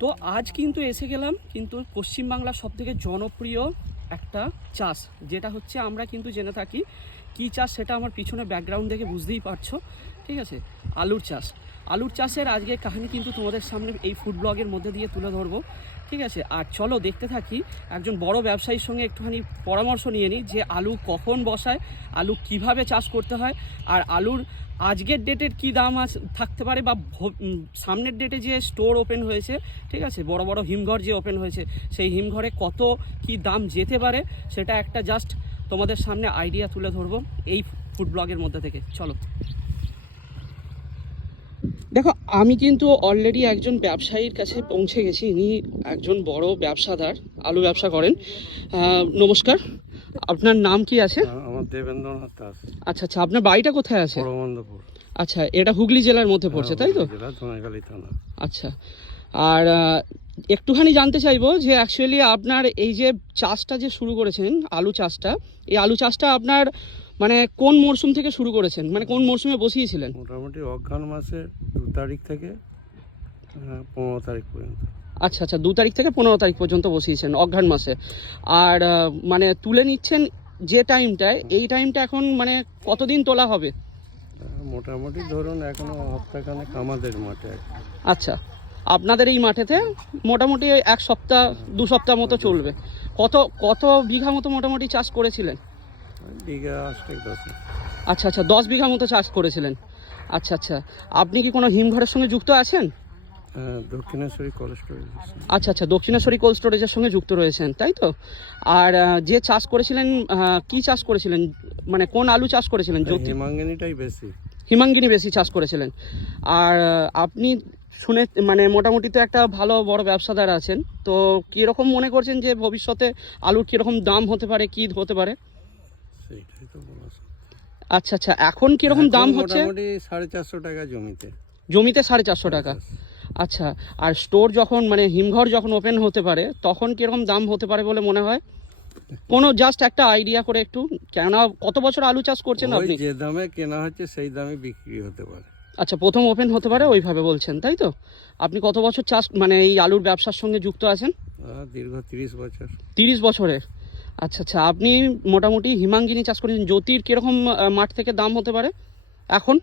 তো আজ কিন্তু এসে গেলাম কিন্তু পশ্চিমবাংলার সব থেকে জনপ্রিয় একটা চাষ, যেটা হচ্ছে আমরা কিন্তু জেনে থাকি কী চাষ সেটা আমার পিছনে ব্যাকগ্রাউন্ড দেখে বুঝতেই পারছ, ঠিক আছে? আলুর চাষ। আলুর চাষের আজকে কাহিনী কিন্তু তোমাদের সামনে এই ফুড ব্লগের মধ্যে দিয়ে তুলে ধরবো। ঠিক আছে? আর চলো দেখতে থাকি একজন বড় ব্যবসায়ীর সঙ্গে একটুখানি পরামর্শ নিয়ে নিই যে আলু কখন বসায়, আলু কীভাবে চাষ করতে হয়, আর আলুর আজকের ডেটের কি দাম থাকতে পারে বা সামনের ডেটে যে স্টোর ওপেন হয়েছে, ঠিক আছে? বড় বড় হিমঘর যে ওপেন হয়েছে, সেই হিমঘরে কত কি দাম যেতে পারে সেটা একটা জাস্ট তোমাদের সামনে আইডিয়া তুলে ধরবো এই ফুড ব্লগের মধ্যে থেকে। চলো। দেখো আমি কিন্তু অলরেডি একজন ব্যবসায়ীর কাছে পৌঁছে গেছি। ইনি একজন বড় ব্যবসাদার আলু ব্যবসা করেন। নমস্কার। আপনার নাম কি আছে? আমার দেবেন্দ্রনাথ দাস। আচ্ছা আচ্ছা আপনার বাড়িটা কোথায় আছে? আচ্ছা এটা হুগলি জেলার মধ্যে পড়ছে তাই তো? থানা। আচ্ছা আর একটুখানি জানতে চাইব যে অ্যাকচুয়ালি আপনার এই যে চাষটা যে শুরু করেছেন আলু চাষটা এই আলু চাষটা আপনার মানে কোন মরশুম থেকে শুরু করেছেন? মানে কোন মরশুমে বসিয়েছিলেন? মোটামুটি অজ্ঞান মাসের দু তারিখ থেকে পনেরো তারিখ পর্যন্ত। আচ্ছা আচ্ছা দু তারিখ থেকে পনেরো তারিখ পর্যন্ত বসিয়েছেন অঘ্রাণ মাসে। আর মানে তুলে নিচ্ছেন যে টাইমটায় এই টাইমটা এখন মানে কতদিন তোলা হবে? মোটামুটি ধরুন এখনও হপ্তাখানেক আমাদের মাঠে। আচ্ছা আপনাদের এই মাঠেতে মোটামুটি এক সপ্তাহ দু সপ্তাহ মতো চলবে। কত কত বিঘা মতো মোটামুটি চাষ করেছিলেন? আচ্ছা আচ্ছা দশ বিঘা মতো চাষ করেছিলেন। আচ্ছা আচ্ছা আপনি কি কোনো হিমঘরের সঙ্গে যুক্ত আছেন? হ্যাঁ, দক্ষিণেশ্বরী কোলেস্টোরেজ আচ্ছা আচ্ছা দক্ষিণেশ্বরী কোল্ড স্টোরেজের সঙ্গে যুক্ত রয়েছেন তাই তো? আর যে চাষ করেছিলেন কি চাষ করেছিলেন? মানে কোন আলু চাষ করেছিলেন হিমাঙ্গিনীটাই বেশি। হিমাঙ্গিনী বেশি চাষ করেছিলেন। আর আপনি শুনে মানে মোটামুটি তো একটা ভালো বড় ব্যবসাদার আছেন তো কীরকম মনে করছেন যে ভবিষ্যতে আলুর কীরকম দাম হতে পারে কি হতে পারে সেইটাই তো বলা সত্যি। আচ্ছা আচ্ছা এখন কীরকম দাম হচ্ছে? মোটামুটি সাড়ে চারশো টাকা জমিতে। জমিতে সাড়ে চারশো টাকা। আচ্ছা আর স্টোর যখন মানে হিমঘর যখন ওপেন হতে পারে তখন কীরকম দাম হতে পারে বলে মনে হয়? কোনো জাস্ট একটা আইডিয়া করে একটু। কেননা কত বছর আলু চাষ করছেন আপনি? যে দামে কেনা হচ্ছে সেই দামে বিক্রি হতে পারে। আচ্ছা প্রথম ওপেন হতে পারে ওইভাবে বলছেন তাই তো? আপনি কত বছর চাষ মানে এই আলুর ব্যবসার সঙ্গে যুক্ত আছেন? দীর্ঘ তিরিশ বছর। তিরিশ বছরের। আচ্ছা আচ্ছা। আপনি মোটামুটি হিমাঙ্গিনী চাষ করেছেন। জ্যোতির কীরকম মাঠ থেকে দাম হতে পারে? এখন?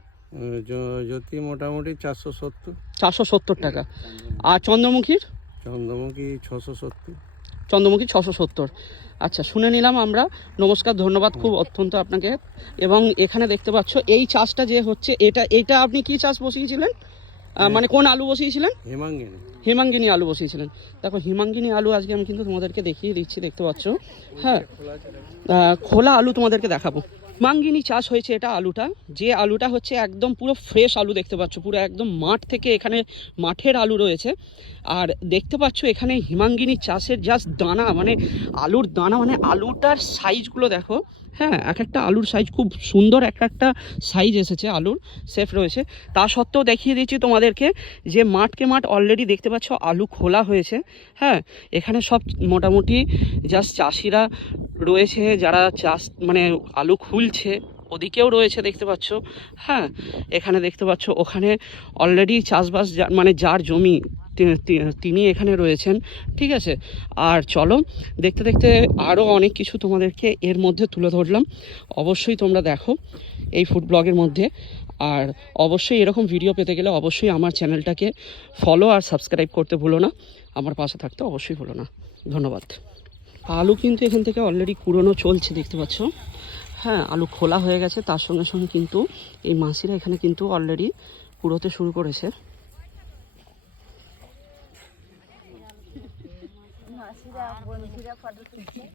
জ্যোতি মোটামুটি চারশো সত্তর। চারশো সত্তর টাকা। আর চন্দ্রমুখীর? চন্দ্রমুখী ছশো সত্তর। চন্দ্রমুখী ছশো সত্তর। আচ্ছা শুনে নিলাম আমরা। নমস্কার ধন্যবাদ খুব অত্যন্ত আপনাকে। এবং এখানে দেখতে পাচ্ছ এই চাষটা যে হচ্ছে এটা এটা আপনি কি চাষ বসিয়েছিলেন? মানে কোন আলু বসিয়েছিলেন? হেমাঙ্গিনী। হিমাঙ্গিনী আলু বসিয়েছিলেন। দেখো হিমাঙ্গিনী আলু আজকে আমি কিন্তু তোমাদেরকে দেখিয়ে দিচ্ছি দেখতে পাচ্ছ। হ্যাঁ। খোলা আলু তোমাদেরকে দেখাবো। হিমাঙ্গিনী চাষ হয়েছে এটা আলুটা। যে আলুটা হচ্ছে একদম পুরো ফ্রেশ আলু দেখতে পাচ্ছ, পুরো একদম মাঠ থেকে এখানে মাঠের আলু রয়েছে। আর দেখতে পাচ্ছ এখানে হিমাঙ্গিনী চাষের জাস্ট দানা মানে আলুর দানা মানে আলুটার সাইজগুলো দেখো। হ্যাঁ এক একটা আলুর সাইজ খুব সুন্দর, এক একটা সাইজ এসেছে আলুর সেফ রয়েছে। তা সত্ত্বেও দেখিয়ে দিচ্ছি তোমাদেরকে যে মাঠকে মাঠ অলরেডি দেখতে পাচ্ছ আলু খোলা হয়েছে। হ্যাঁ এখানে সব মোটামুটি জাস্ট চাষিরা রয়েছে, যারা চাষ মানে আলু খুলছে, ওদিকেও রয়েছে দেখতে পাচ্ছ। হ্যাঁ এখানে দেখতে পাচ্ছ, ওখানে অলরেডি চাষবাস মানে যার জমি তিনি এখানে রয়েছেন, ঠিক আছে? আর চলো, দেখতে দেখতে আরও অনেক কিছু তোমাদেরকে এর মধ্যে তুলে ধরলাম। অবশ্যই তোমরা দেখো এই ফুড ব্লগের মধ্যে। আর অবশ্যই এরকম ভিডিও পেতে গেলে অবশ্যই আমার চ্যানেলটাকে ফলো আর সাবস্ক্রাইব করতে ভুলো না। আমার পাশে থাকতে অবশ্যই ভুলো না। ধন্যবাদ। আলু কিন্তু এখান থেকে অলরেডি কুড়োনো চলছে, দেখতে পাচ্ছ। হ্যাঁ আলু খোলা হয়ে গেছে, তার সঙ্গে সঙ্গে কিন্তু এই মাসিরা এখানে কিন্তু অলরেডি কুড়োতে শুরু করেছে।